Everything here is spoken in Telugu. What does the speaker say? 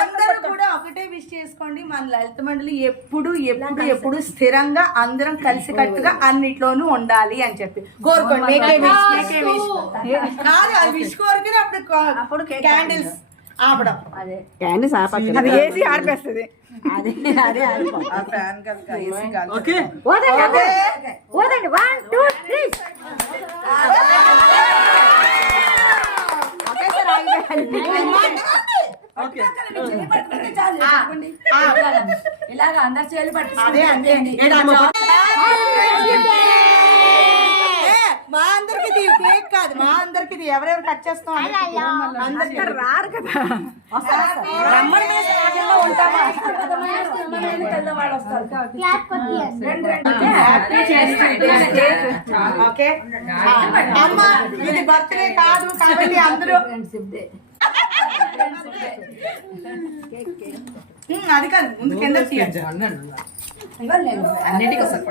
అందరూ కూడా ఒకటే విష్ చేసుకోండి. మన లలిత మండలి ఎప్పుడు స్థిరంగా అందరం కలిసి కట్టుగా అన్నిట్లోనూ ఉండాలి అని చెప్పి కోరుకోండి. విష్ కోరుకుని అప్పుడు క్యాండిల్స్ ఆపడం. అదే క్యాండిల్స్ ఆపచ్చు, అది ఏసీ ఆర్పేస్తుంది. అదే అదే ఓకే వదండి 1 2 3 ఇలాగా అందరు చేయాలి మా అందరికి కేక్ కాదు, మా అందరికి ఎవరెవరు కట్ చేస్తాం అందరికి రారు కదా. ఓకే అమ్మ ఇది బర్త్డే కాదు కాబట్టి అందరూ అది కాదు ముందు కింద అన్నిటికీ వస్తారు.